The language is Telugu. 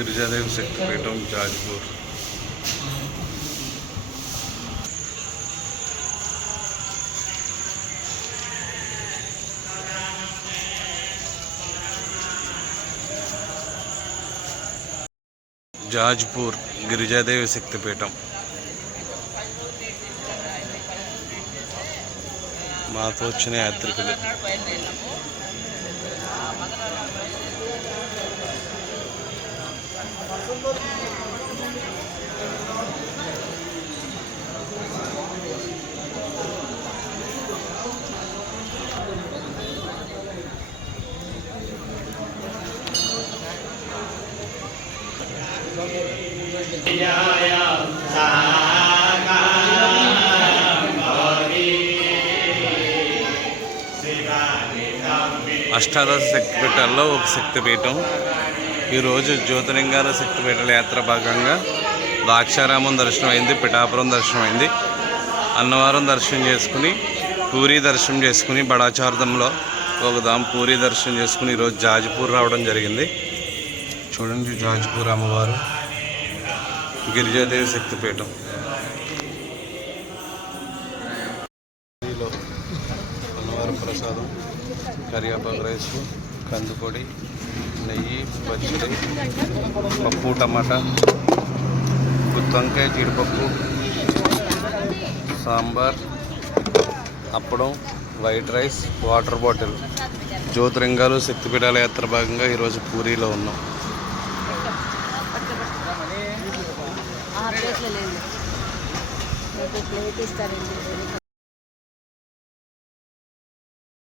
గిరిజాదేవి శక్తిపీఠం జాజ్పూర్ జాజ్పూర్ గిరిజాదేవి శక్తిపీఠం మాతో వచ్చిన యాత్రికులు అష్టాదశ శక్తిపీఠాల్లో ఒక శక్తిపీఠం. ఈరోజు జ్యోతిలింగాల శక్తిపీఠల యాత్ర భాగంగా ద్రాక్షారామం దర్శనం అయింది పిఠాపురం దర్శనం అయింది అన్నవరం దర్శనం చేసుకుని పూరి దర్శనం చేసుకుని బడాచార్థంలో ఒకదాం పూరి దర్శనం చేసుకుని ఈరోజు జాజ్పూర్ రావడం జరిగింది. చూడండి జాజ్పూర్ అమ్మవారు. గిరిజాదేవి శక్తిపీఠం. అన్నవరం ప్రసాదం కరివేపాకు రైస్ కందుపొడి నెయ్యి పచ్చడి పప్పు టమాటా గుత్తి వంకాయ జీడిపప్పు సాంబార్ అప్పడం వైట్ రైస్ వాటర్ బాటిల్. జ్యోతిరింగాలు శక్తిపీఠాల యాత్ర భాగంగా ఈరోజు పూరీలో ఉన్నాం. ప్లేట్ ఇస్తారండి.